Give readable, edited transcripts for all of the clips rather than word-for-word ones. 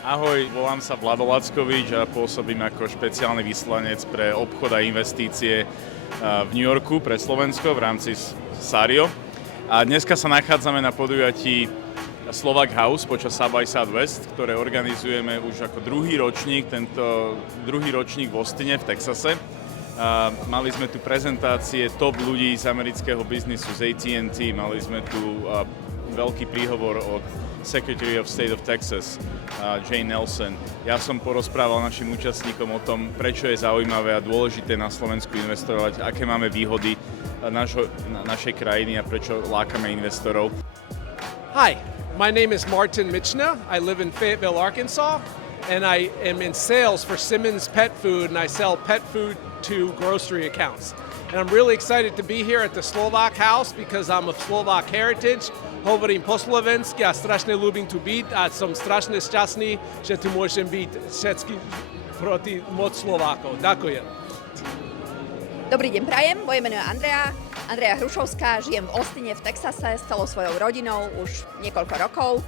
Ahoj, volám sa Vlado Lackovič a pôsobím ako špeciálny vyslanec pre obchod a investície v New Yorku pre Slovensko v rámci SARIO. A dneska sa nachádzame na podujatí Slovak House počas South by Southwest, ktoré organizujeme už ako druhý ročník, tento druhý ročník v Austine v Texase. Mali sme tu prezentácie top ľudí z amerického biznisu, z AT&T, mali sme tu veľký príhovor od Secretary of State of Texas, Jane Nelson. Ja som porozprával našim účastníkom o tom, prečo je zaujímavé a dôležité na Slovensku investovať, aké máme výhody našej krajiny a prečo lákame investorov. Hi, my name is Martin Michna. I live in Fayetteville, Arkansas, and I am in sales for Simmons Pet Food, and I sell pet food to grocery accounts. And I'm really excited to be here at the Slovak House because I'm of Slovak heritage. Hovorím po slovensky a strašne ľúbim tu byť a som strašne šťastný, že tu môžem byť všetky proti moc Slovákov. Ďakujem. Dobrý deň prajem, moje meno je Andrea Hrušovská, žijem v Austine v Texase s celou svojou rodinou už niekoľko rokov.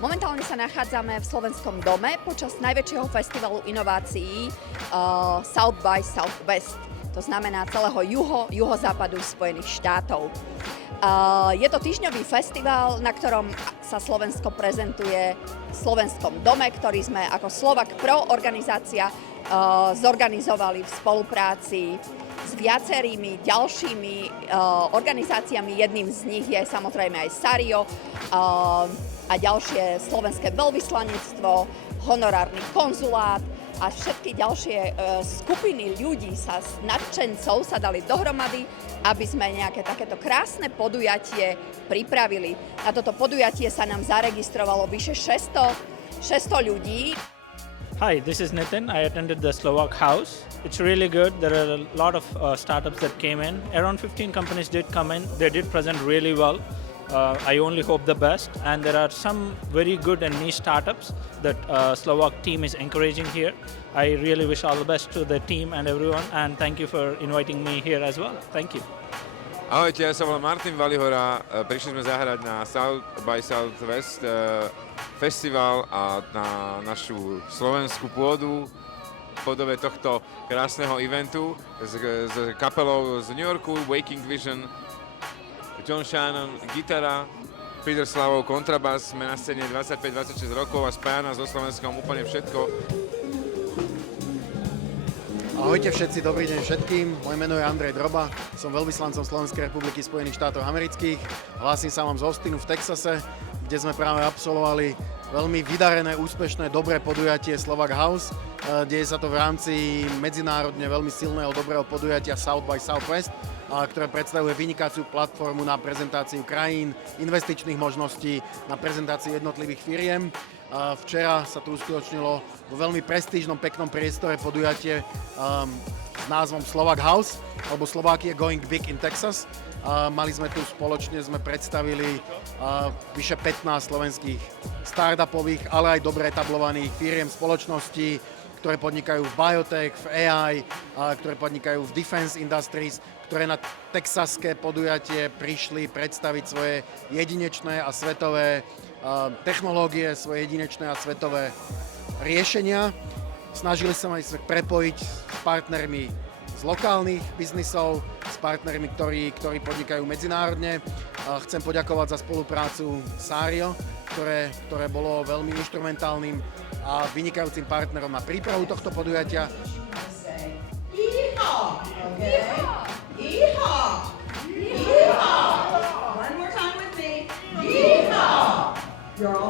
Momentálne sa nachádzame v Slovenskom dome počas najväčšieho festivalu inovácií South by Southwest. To znamená celého juhozápadu Spojených štátov. Je to týždňový festival, na ktorom sa Slovensko prezentuje v Slovenskom dome, ktorý sme ako Slovak Pro organizácia zorganizovali v spolupráci s viacerými ďalšími organizáciami. Jedným z nich je samozrejme aj SARIO a ďalšie slovenské veľvyslanectvo, honorárny konzulát a všetky ďalšie skupiny ľudí nadšencov sa dali dohromady, aby sme nejaké takéto krásne podujatie pripravili. Na toto podujatie sa nám zaregistrovalo vyše 600 ľudí. Hi, this is Nitin. I attended the Slovak House. It's really good. There are a lot of startups that came in. Around 15 companies did come in. They did present really well. I only hope the best, and there are some very good and niche startups that Slovak team is encouraging here. I really wish all the best to the team and everyone, and thank you for inviting me here as well. Thank you. Ahojte, ja sa volám Martin Valihora, prišli sme zahrať na South by Southwest festival a na našu slovenskú pôdu v podobe tohto krásneho eventu s kapelou z New Yorku, Waking Vision, John Shannon, gitara, Peter Slavov, kontrabas, sme na scéne 25-26 rokov a spája nás so Slovenskom úplne všetko. Ahojte všetci, dobrý deň všetkým. Moje meno je Andrej Droba, som veľvyslancom Slovenskej republiky Spojených štátov amerických. Hlásim sa vám z Austinu v Texase, kde sme práve absolvovali veľmi vydarené, úspešné, dobré podujatie Slovak House. Deje sa to v rámci medzinárodne veľmi silného, dobrého podujatia South by Southwest, ktoré predstavuje vynikajúcu platformu na prezentáciu krajín, investičných možností, na prezentáciu jednotlivých firiem. Včera sa tu uskutočnilo vo veľmi prestížnom, peknom priestore podujatie s názvom Slovak House, alebo Slovakia Going Big in Texas. Mali sme tu spoločne, sme predstavili vyše 15 slovenských startupových, ale aj dobre etablovaných firiem, spoločností, ktoré podnikajú v biotech, v AI, ktoré podnikajú v defense industries, ktoré na texaské podujatie prišli predstaviť svoje jedinečné a svetové technológie, svoje jedinečné a svetové riešenia. Snažili sa aj prepojiť s partnermi z lokálnych biznisov, s partnermi, ktorí podnikajú medzinárodne. Chcem poďakovať za spoluprácu SARIO, ktoré bolo veľmi inštrumentálnym a vynikajúcim partnerom na prípravu tohto podujatia. Yeehaw! Okay? Yeehaw! Yeehaw! One more time with me. Yeehaw! You're all